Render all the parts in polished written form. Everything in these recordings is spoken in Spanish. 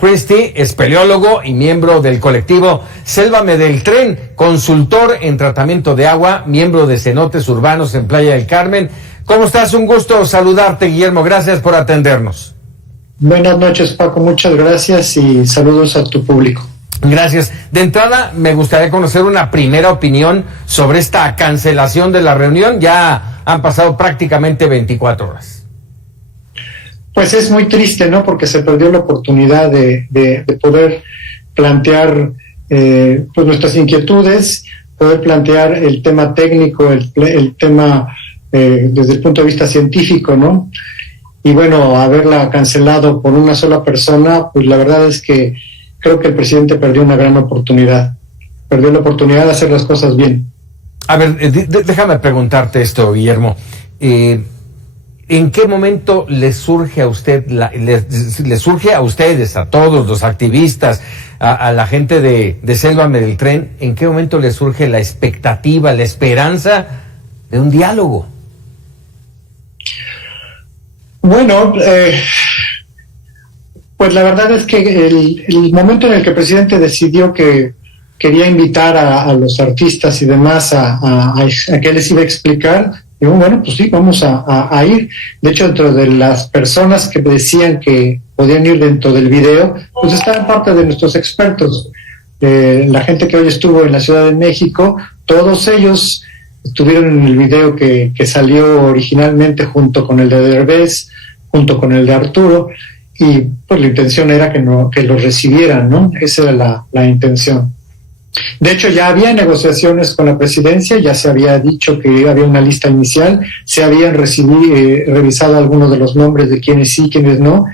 Christie, espeleólogo y miembro del colectivo Sélvame del Tren, consultor en tratamiento de agua, miembro de Cenotes Urbanos en Playa del Carmen. ¿Cómo estás? Un gusto saludarte, Guillermo. Gracias por atendernos. Buenas noches, Paco. Muchas gracias y saludos a tu público. Gracias. De entrada, me gustaría conocer una primera opinión sobre esta cancelación de la reunión. Ya han pasado prácticamente 24 horas. Pues es muy triste, ¿no? Porque se perdió la oportunidad de poder plantear pues nuestras inquietudes, poder plantear el tema técnico, el tema desde el punto de vista científico, ¿no? Y bueno, haberla cancelado por una sola persona, pues la verdad es que creo que el presidente perdió una gran oportunidad. Perdió la oportunidad de hacer las cosas bien. A ver, déjame preguntarte esto, Guillermo. ¿En qué momento le surge a usted, le surge a ustedes, a todos los activistas, a la gente de Sélvame del Tren, en qué momento le surge la expectativa, la esperanza de un diálogo? Bueno, pues la verdad es que el momento en el que el presidente decidió que quería invitar a los artistas y demás a que les iba a explicar, digo, bueno, pues sí, vamos a ir. De hecho, dentro de las personas que decían que podían ir dentro del video, pues estaban parte de nuestros expertos. La gente que hoy estuvo en la Ciudad de México, todos ellos estuvieron en el video que salió originalmente junto con el de Derbez, junto con el de Arturo, y pues la intención era que los recibieran, ¿no? Esa era la intención. De hecho, ya había negociaciones con la presidencia, ya se había dicho que había una lista inicial, se habían revisado algunos de los nombres de quienes sí, quienes no.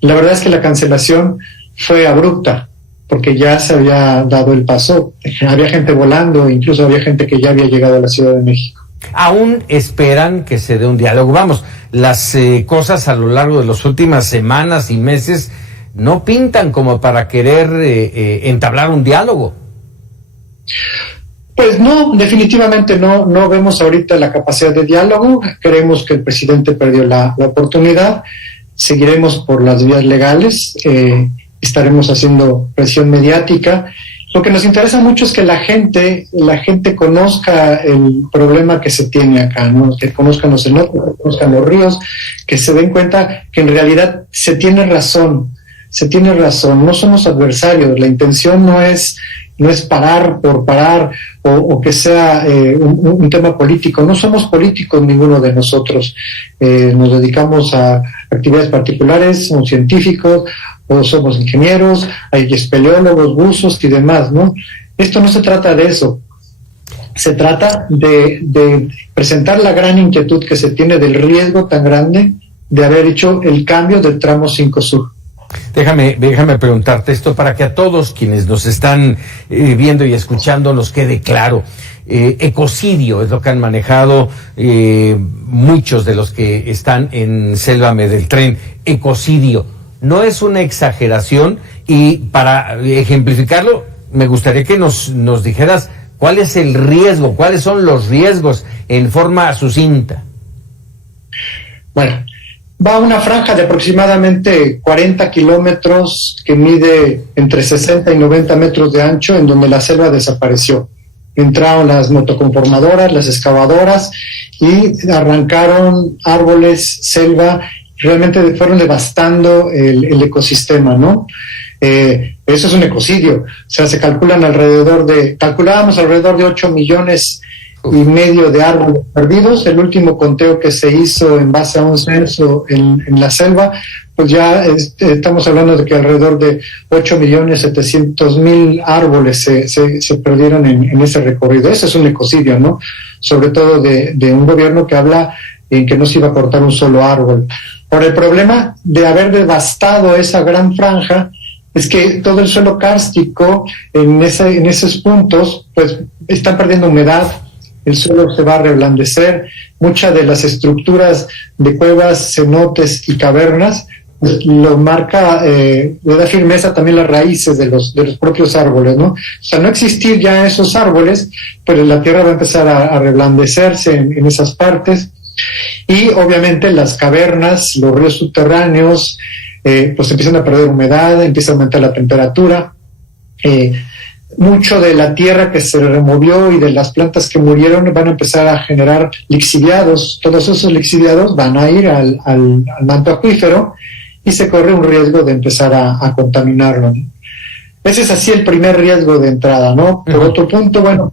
La verdad es que la cancelación fue abrupta, porque ya se había dado el paso. Había gente volando, incluso había gente que ya había llegado a la Ciudad de México. Aún esperan que se dé un diálogo. Vamos, las cosas a lo largo de las últimas semanas y meses no pintan como para querer entablar un diálogo. Pues no, definitivamente no vemos ahorita la capacidad de diálogo. Creemos que el presidente perdió la oportunidad. Seguiremos por las vías legales, estaremos haciendo presión mediática. Lo que nos interesa mucho es que la gente conozca el problema que se tiene acá, ¿no? Que conozcan los cenotes, que conozcan los ríos, que se den cuenta que en realidad se tiene razón, no somos adversarios. La intención no es parar por parar o que sea un tema político. No somos políticos ninguno de nosotros. Nos dedicamos a actividades particulares, somos científicos, o somos ingenieros, hay espeleólogos, buzos y demás, ¿no? Esto no se trata de eso. Se trata de presentar la gran inquietud que se tiene del riesgo tan grande de haber hecho el cambio del tramo 5 Sur. Déjame preguntarte esto para que a todos quienes nos están viendo y escuchando nos quede claro. Ecocidio es lo que han manejado muchos de los que están en Sélvame del Tren. Ecocidio. No es una exageración, y para ejemplificarlo, me gustaría que nos dijeras cuál es el riesgo, cuáles son los riesgos en forma sucinta. Bueno, va una franja de aproximadamente 40 kilómetros que mide entre 60 y 90 metros de ancho, en donde la selva desapareció. Entraron las motoconformadoras, las excavadoras y arrancaron árboles, selva. Realmente fueron devastando el ecosistema, ¿no? Eso es un ecocidio. O sea, calculábamos alrededor de 8 millones y medio de árboles perdidos. El último conteo que se hizo en base a un censo en la selva, pues ya estamos hablando de que alrededor de 8.700.000 árboles se perdieron en ese recorrido. Ese es un ecocidio, ¿no? Sobre todo de un gobierno que habla en que no se iba a cortar un solo árbol. Por el problema de haber devastado esa gran franja, es que todo el suelo kárstico en esos puntos, pues están perdiendo humedad, el suelo se va a reblandecer, muchas de las estructuras de cuevas, cenotes y cavernas, pues, lo marca, le da firmeza también las raíces de los propios árboles, ¿no? O sea, no existir ya esos árboles, pues la tierra va a empezar a reblandecerse en esas partes. Y obviamente las cavernas, los ríos subterráneos, pues empiezan a perder humedad, empieza a aumentar la temperatura. Mucho de la tierra que se removió y de las plantas que murieron van a empezar a generar lixiviados. Todos esos lixiviados van a ir al manto acuífero y se corre un riesgo de empezar a contaminarlo, ¿no? Ese es así el primer riesgo de entrada, ¿no? Por otro punto, bueno,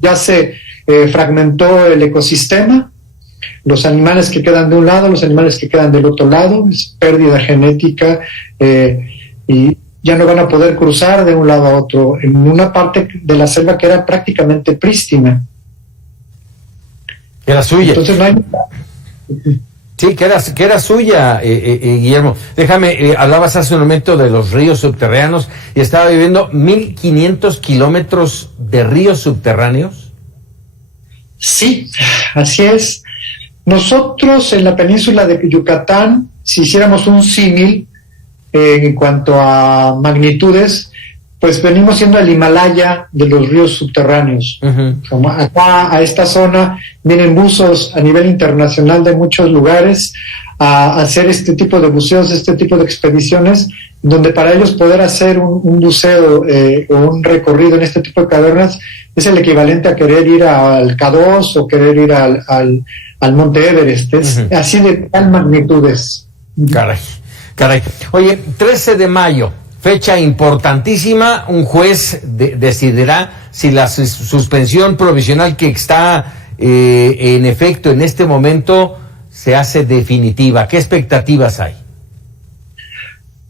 ya se fragmentó el ecosistema, los animales que quedan de un lado, los animales que quedan del otro lado, es pérdida genética, y ya no van a poder cruzar de un lado a otro en una parte de la selva que era prácticamente prístina. Era suya. Entonces no hay... Sí, que era suya, Guillermo. Déjame, hablabas hace un momento de los ríos subterráneos y estaba viviendo 1,500 kilómetros de ríos subterráneos. Sí, así es. Nosotros en la península de Yucatán, si hiciéramos un símil en cuanto a magnitudes, pues venimos siendo el Himalaya de los ríos subterráneos. Como acá, a esta zona, vienen buzos a nivel internacional de muchos lugares a hacer este tipo de buceos, este tipo de expediciones, donde para ellos poder hacer un buceo o un recorrido en este tipo de cavernas es el equivalente a querer ir al K2 o querer ir al Monte Everest. Es así de tal magnitudes. Caray. Oye, 13 de mayo, fecha importantísima. Un juez decidirá si la suspensión provisional que está en efecto en este momento se hace definitiva. ¿Qué expectativas hay?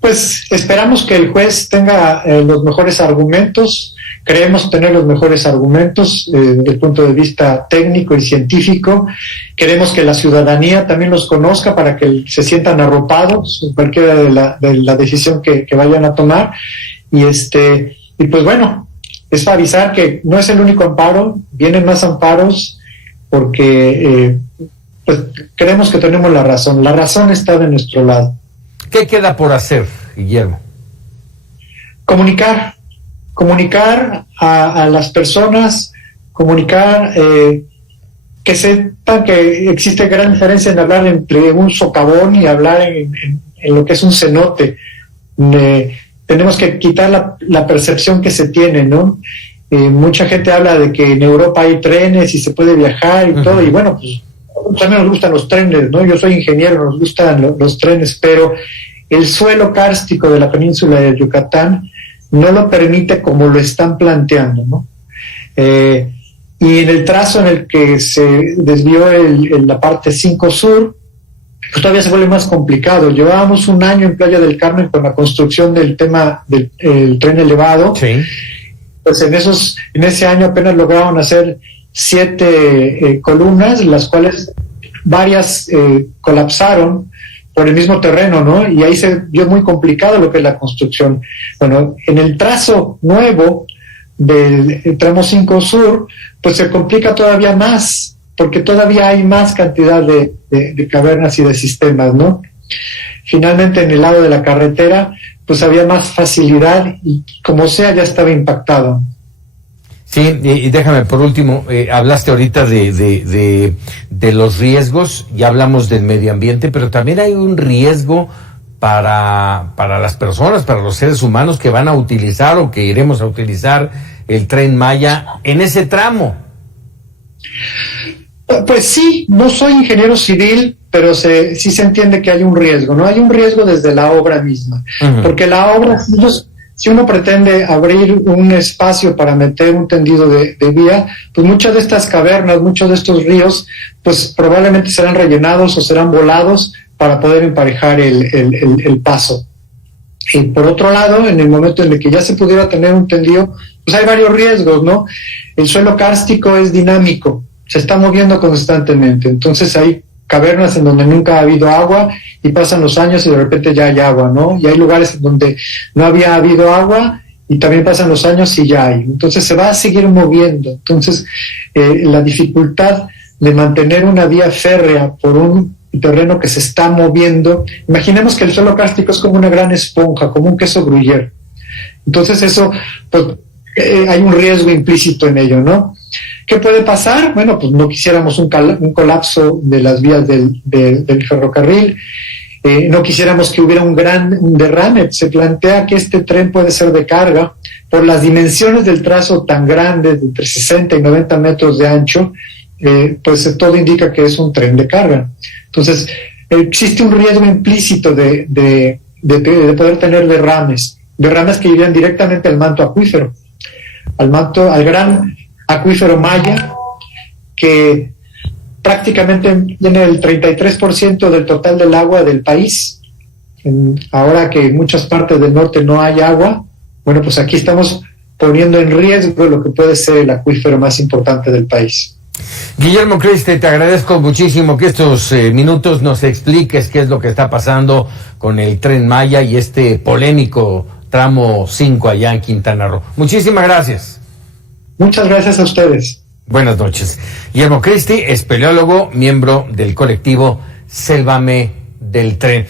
Pues esperamos que el juez tenga los mejores argumentos. Creemos tener los mejores argumentos desde el punto de vista técnico y científico. Queremos que la ciudadanía también los conozca para que se sientan arropados en cualquiera de la decisión que vayan a tomar. Y pues bueno, es para avisar que no es el único amparo, vienen más amparos porque pues creemos que tenemos la razón. La razón está de nuestro lado. ¿Qué queda por hacer, Guillermo? Comunicar a las personas, comunicar que sepan que existe gran diferencia en hablar entre un socavón y hablar en lo que es un cenote. Tenemos que quitar la percepción que se tiene, ¿no? Mucha gente habla de que en Europa hay trenes y se puede viajar y todo, y bueno, pues también nos gustan los trenes, ¿no? Yo soy ingeniero, nos gustan los trenes, pero el suelo kárstico de la península de Yucatán no lo permite como lo están planteando, ¿no? Y en el trazo en el que se desvió la parte 5 sur, pues todavía se vuelve más complicado. Llevábamos un año en Playa del Carmen con la construcción del tema del tren elevado. Sí. Pues en ese año apenas lograron hacer 7 columnas, las cuales varias colapsaron por el mismo terreno, ¿no? Y ahí se vio muy complicado lo que es la construcción. Bueno, en el trazo nuevo del tramo 5 sur, pues se complica todavía más, porque todavía hay más cantidad de cavernas y de sistemas, ¿no? Finalmente, en el lado de la carretera, pues había más facilidad y como sea ya estaba impactado. Sí, y déjame por último, hablaste ahorita de los riesgos, ya hablamos del medio ambiente, pero también hay un riesgo para las personas, para los seres humanos que van a utilizar o que iremos a utilizar el Tren Maya en ese tramo. Pues sí, no soy ingeniero civil, pero sí se entiende que hay un riesgo, ¿no? Hay un riesgo desde la obra misma, porque la obra, si uno pretende abrir un espacio para meter un tendido de vía, pues muchas de estas cavernas, muchos de estos ríos, pues probablemente serán rellenados o serán volados para poder emparejar el paso. Y por otro lado, en el momento en el que ya se pudiera tener un tendido, pues hay varios riesgos, ¿no? El suelo kárstico es dinámico, se está moviendo constantemente, entonces hay cavernas en donde nunca ha habido agua y pasan los años y de repente ya hay agua, ¿no? Y hay lugares en donde no había habido agua y también pasan los años y ya hay. Entonces se va a seguir moviendo. Entonces la dificultad de mantener una vía férrea por un terreno que se está moviendo, imaginemos que el suelo kárstico es como una gran esponja, como un queso gruyere. Entonces eso, pues hay un riesgo implícito en ello, ¿no? ¿Qué puede pasar? Bueno, pues no quisiéramos un colapso de las vías del ferrocarril. no quisiéramos que hubiera un gran derrame. Se plantea que este tren puede ser de carga por las dimensiones del trazo tan grande, de entre 60 y 90 metros de ancho, pues todo indica que es un tren de carga. Entonces, existe un riesgo implícito de poder tener derrames que irían directamente al manto acuífero, al gran acuífero Maya, que prácticamente tiene el 33% del total del agua del país. Ahora que en muchas partes del norte no hay agua, bueno, pues aquí estamos poniendo en riesgo lo que puede ser el acuífero más importante del país. Guillermo Criste, te agradezco muchísimo que estos minutos nos expliques qué es lo que está pasando con el Tren Maya y este polémico tramo 5 allá en Quintana Roo. Muchísimas gracias. Muchas gracias a ustedes. Buenas noches. Guillermo Criste, espeleólogo, miembro del colectivo Sélvame del Tren.